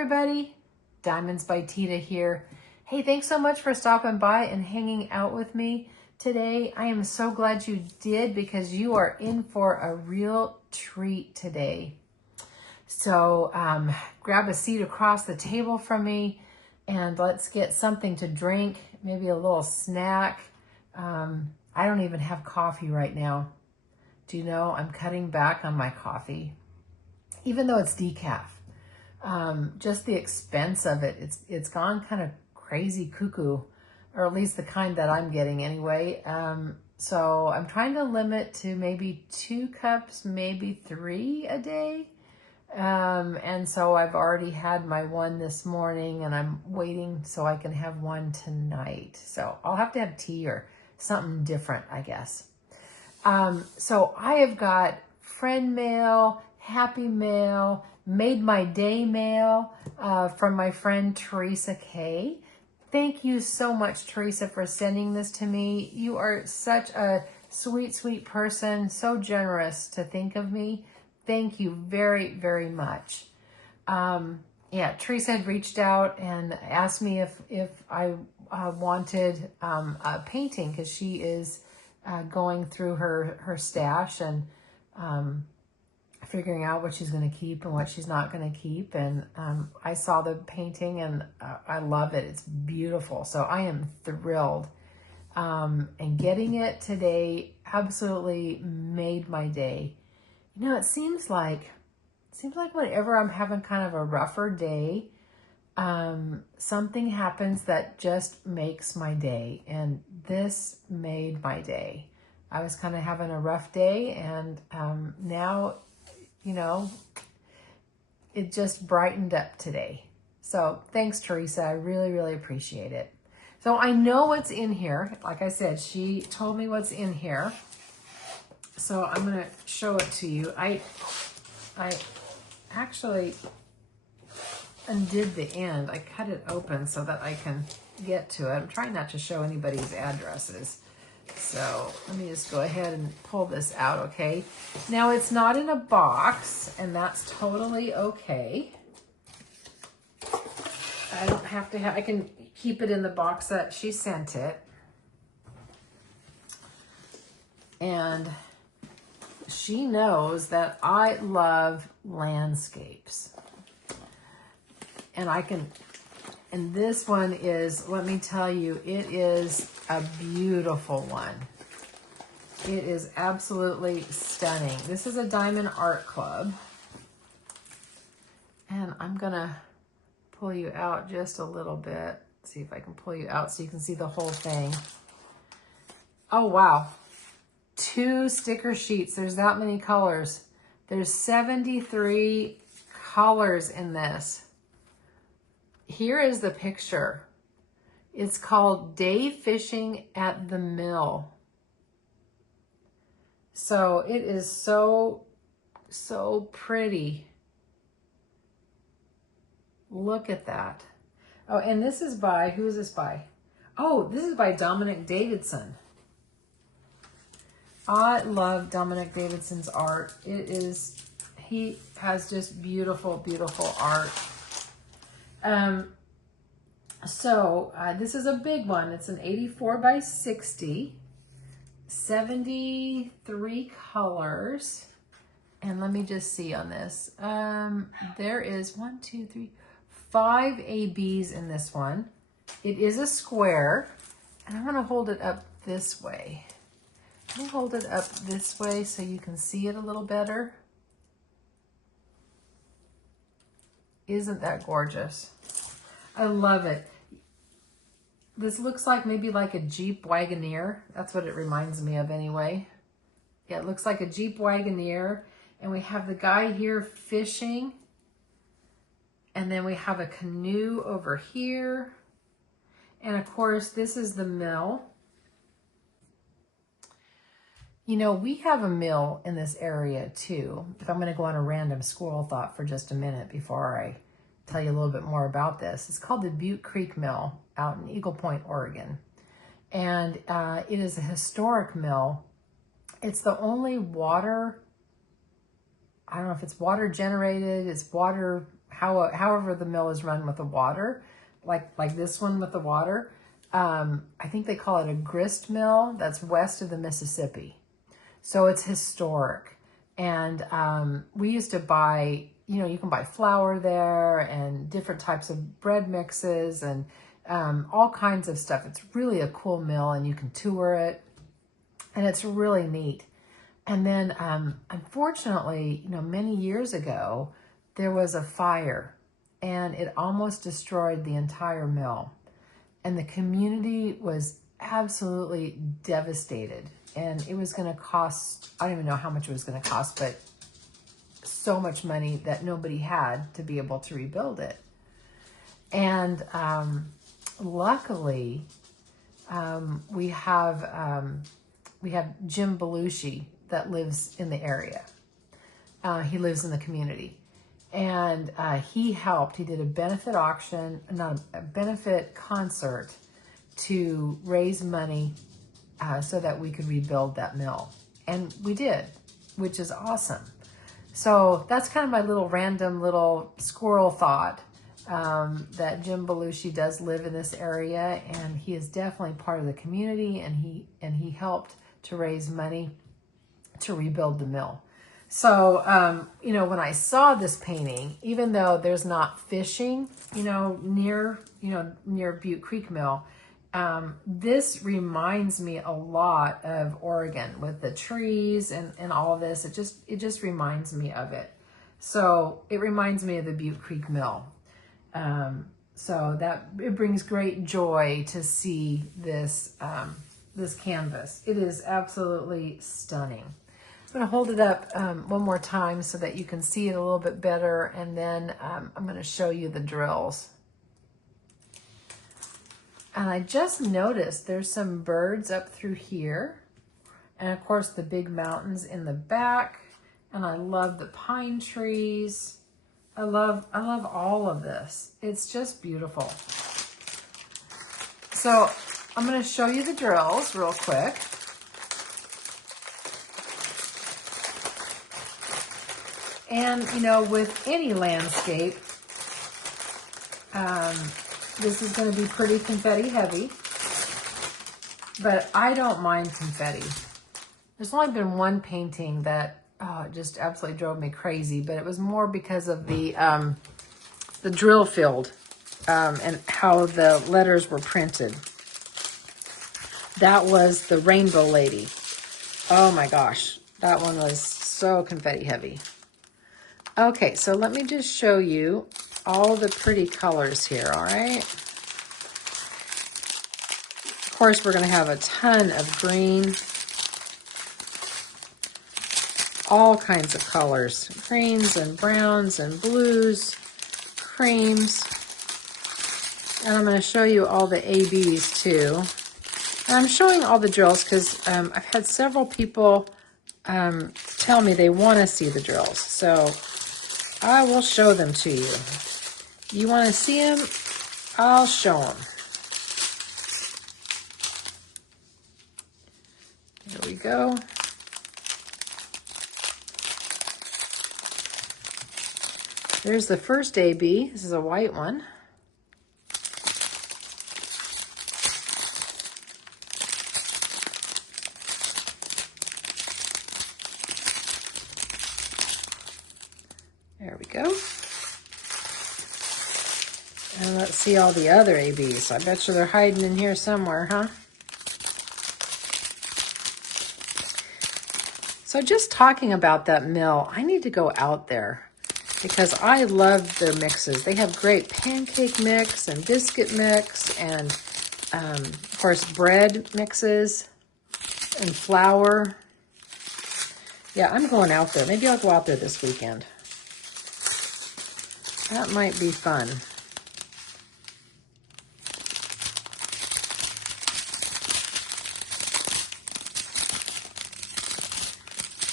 everybody, Diamonds by Tita here. Hey, thanks so much for stopping by and hanging out with me today. I am so glad you did because you are in for a real treat today. So grab a seat across the table from me and let's get something to drink, maybe a little snack. I don't even have coffee right now. Do you know I'm cutting back on my coffee, even though it's decaf. Just the expense of it, it's gone kind of crazy cuckoo, or at least the kind that I'm getting anyway. So I'm trying to limit to maybe 2 cups, maybe 3 a day. And so I've already had my one this morning and I'm waiting so I can have one tonight. So I'll have to have tea or something different, I guess. So I have got friend mail, happy mail, made my day mail from my friend Teresa K. Thank you so much, Teresa, for sending this to me. You are such a sweet, sweet person, so generous to think of me. Thank you very, very much. Yeah, Teresa had reached out and asked me if I wanted a painting because she is going through her stash and figuring out what she's going to keep and what she's not going to keep. And I saw the painting and I love it. It's beautiful. So I am thrilled. And getting it today absolutely made my day. You know, it seems like whenever I'm having kind of a rougher day, something happens that just makes my day. And this made my day. I was kind of having a rough day and now, you know, it just brightened up today. So thanks, Teresa. I really, really appreciate it. So I know what's in here. Like I said, she told me what's in here. So I'm going to show it to you. I actually undid the end. I cut it open so that I can get to it. I'm trying not to show anybody's addresses. So let me just go ahead and pull this out, okay? Now it's not in a box, and that's totally okay. I don't have to have, I can keep it in the box that she sent it. And she knows that I love landscapes. And this one is, let me tell you, it is a beautiful one. It is absolutely stunning. This is a Diamond Art Club. And I'm gonna pull you out just a little bit. See if I can pull you out so you can see the whole thing. Oh, wow. 2 sticker sheets. There's that many colors. There's 73 colors in this. Here is the picture. It's called Day Fishing at the Mill. So it is so, so pretty. Look at that. Oh, and this is by, who is this by? Oh, this is by Dominic Davison. I love Dominic Davidson's art. He has just beautiful, beautiful art. This is a big one. It's an 84 by 60, 73 colors. And let me just see on this. There is 1, 2, 3, 5 ABs in this one. It is a square, and I'm gonna hold it up this way. Let me hold it up this way so you can see it a little better. Isn't that gorgeous? I love it. This looks like maybe like a Jeep Wagoneer. That's what it reminds me of anyway. Yeah, it looks like a Jeep Wagoneer. And we have the guy here fishing. And then we have a canoe over here. And of course, this is the mill. You know, we have a mill in this area too. If I'm going to go on a random squirrel thought for just a minute before I tell you a little bit more about this. It's called the Butte Creek Mill out in Eagle Point, Oregon. And it is a historic mill. It's the only water, I don't know if it's water generated, it's water however the mill is run with the water, like this one with the water. I think they call it a grist mill that's west of the Mississippi. So it's historic. And we used to buy, you know, you can buy flour there and different types of bread mixes and all kinds of stuff. It's really a cool mill, and you can tour it, and it's really neat. And then unfortunately, you know, many years ago, there was a fire, and it almost destroyed the entire mill. And the community was absolutely devastated. And it was going to cost, I don't even know how much it was going to cost, but so much money that nobody had to be able to rebuild it. And luckily, we have Jim Belushi that lives in the area. He lives in the community. And he helped. He did a benefit auction, not a benefit concert to raise money so that we could rebuild that mill. And we did, which is awesome. So that's kind of my little random little squirrel thought, that Jim Belushi does live in this area, and he is definitely part of the community, and he helped to raise money to rebuild the mill. So, you know, when I saw this painting, even though there's not fishing, you know, near Butte Creek Mill, this reminds me a lot of Oregon with the trees and all of this. It just reminds me of it. So it reminds me of the Butte Creek Mill. So that it brings great joy to see this, this canvas. It is absolutely stunning. I'm going to hold it up one more time so that you can see it a little bit better, and then I'm going to show you the drills. And I just noticed there's some birds up through here, and of course the big mountains in the back, and I love the pine trees. I love all of this. It's just beautiful. So I'm going to show you the drills real quick. And, you know, with any landscape, this is going to be pretty confetti heavy, but I don't mind confetti. There's only been one painting that just absolutely drove me crazy, but it was more because of the drill field and how the letters were printed. That was the Rainbow Lady. Oh my gosh, that one was so confetti heavy. Okay, so let me just show you all the pretty colors here, all right? Of course, we're going to have a ton of green, all kinds of colors, greens and browns and blues, creams. And I'm going to show you all the ABs too. And I'm showing all the drills because I've had several people tell me they want to see the drills. So I will show them to you. You want to see them? I'll show them. There we go. There's the first AB. This is a white one. There we go. And let's see all the other ABs. I bet you they're hiding in here somewhere, huh? So just talking about that mill, I need to go out there because I love their mixes. They have great pancake mix and biscuit mix and, of course, bread mixes and flour. Yeah, I'm going out there. Maybe I'll go out there this weekend. That might be fun.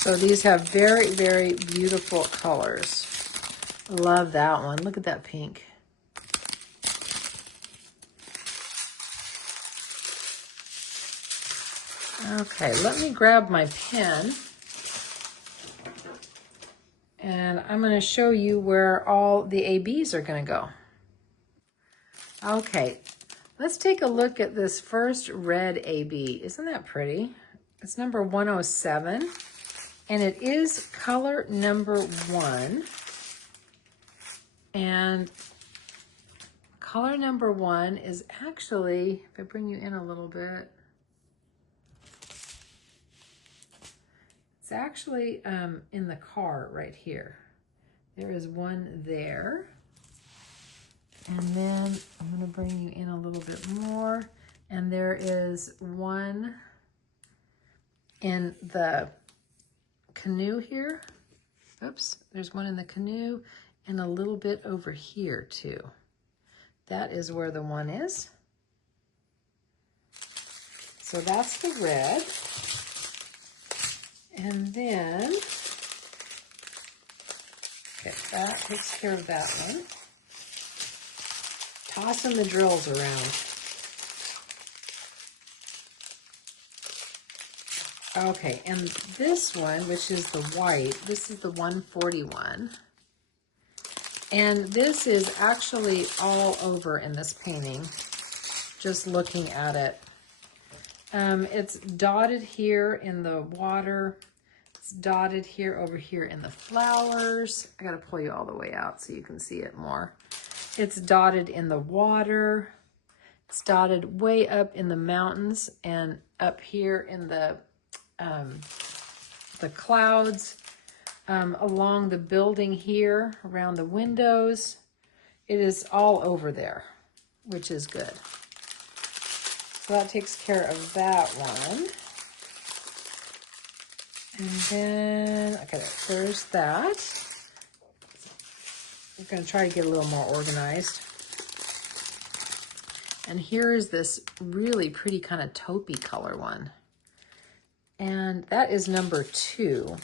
So these have very, very beautiful colors. Love that one. Look at that pink. Okay, let me grab my pen. And I'm going to show you where all the ABs are going to go. Okay, let's take a look at this first red AB. Isn't that pretty? It's number 107, and it is color number 1. And color number 1 is actually, if I bring you in a little bit, it's actually in the car right here. There is one there. And then I'm going to bring you in a little bit more. And there is one in the canoe here. Oops, there's one in the canoe and a little bit over here too. That is where the one is. So that's the red. And then, okay, that takes care of that one. Tossing the drills around. Okay, and this one, which is the white, this is the 141. And this is actually all over in this painting, just looking at it. It's dotted here in the water. It's dotted here over here in the flowers. I gotta pull you all the way out so you can see it more. It's dotted in the water. It's dotted way up in the mountains and up here in the clouds, along the building here, around the windows. It is all over there, which is good. So that takes care of that one. And then, okay, there's that. I'm going to try to get a little more organized. And here is this really pretty kind of taupey color one. And that is number 2.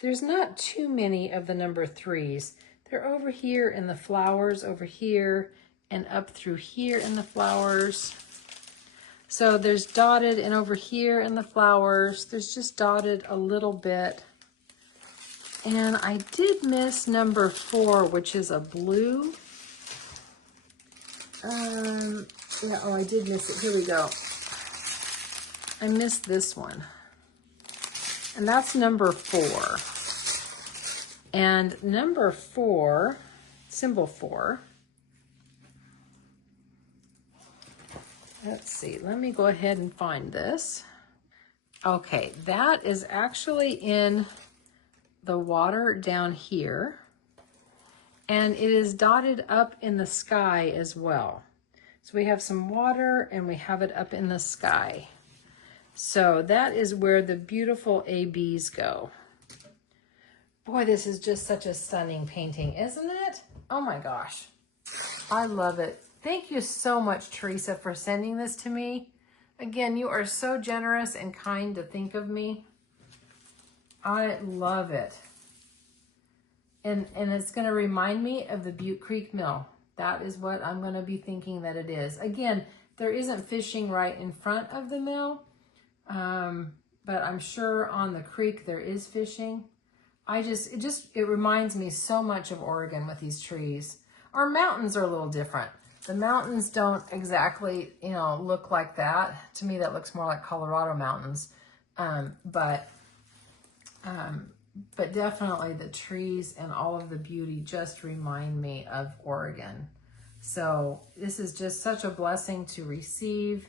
There's not too many of the number 3s. They're over here in the flowers, over here, and up through here in the flowers. So there's dotted and over here in the flowers. There's just dotted a little bit. And I did miss number 4, which is a blue. Yeah, oh, I did miss it. Here we go. I missed this one. And that's number 4. And number 4, symbol 4. Let's see, let me go ahead and find this. Okay, that is actually in the water down here. And it is dotted up in the sky as well. So we have some water and we have it up in the sky. So that is where the beautiful ABs go. Boy, this is just such a stunning painting, isn't it? Oh my gosh, I love it. Thank you so much, Teresa, for sending this to me. Again, you are so generous and kind to think of me. I love it. And it's going to remind me of the Butte Creek Mill. That is what I'm going to be thinking that it is. Again, there isn't fishing right in front of the mill, but I'm sure on the creek there is fishing. It reminds me so much of Oregon with these trees. Our mountains are a little different. The mountains don't exactly, look like that. To me, that looks more like Colorado mountains. But definitely the trees and all of the beauty just remind me of Oregon. So this is just such a blessing to receive.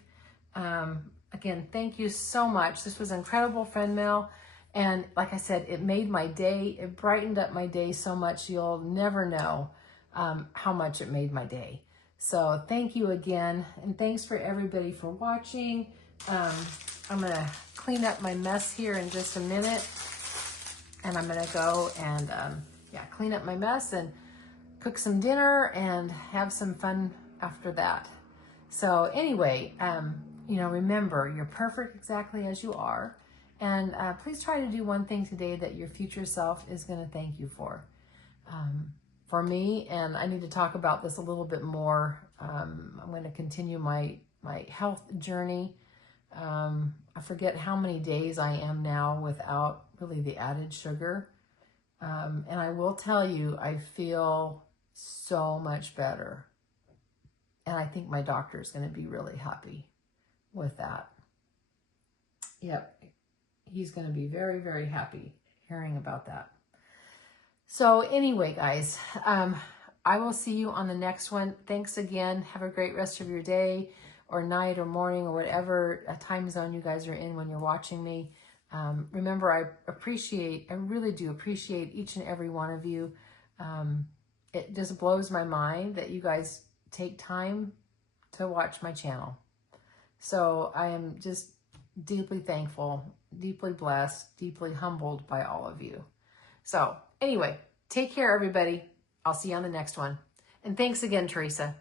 Again, thank you so much. This was incredible friend mail. And like I said, it made my day. It brightened up my day so much. You'll never know how much it made my day. So thank you again. And thanks for everybody for watching. I'm going to clean up my mess here in just a minute. And I'm going to go and clean up my mess and cook some dinner and have some fun after that. So anyway, remember, you're perfect exactly as you are. And please try to do one thing today that your future self is going to thank you for. for me, and I need to talk about this a little bit more. I'm going to continue my health journey. I forget how many days I am now without really the added sugar. And I will tell you, I feel so much better. And I think my doctor is going to be really happy with that. Yep. He's going to be very, very happy hearing about that. So anyway, guys, I will see you on the next one. Thanks again. Have a great rest of your day or night or morning or whatever time zone you guys are in when you're watching me. Remember, I really do appreciate each and every one of you. It just blows my mind that you guys take time to watch my channel. So I am just deeply thankful, deeply blessed, deeply humbled by all of you. So anyway, take care, everybody. I'll see you on the next one. And thanks again, Teresa.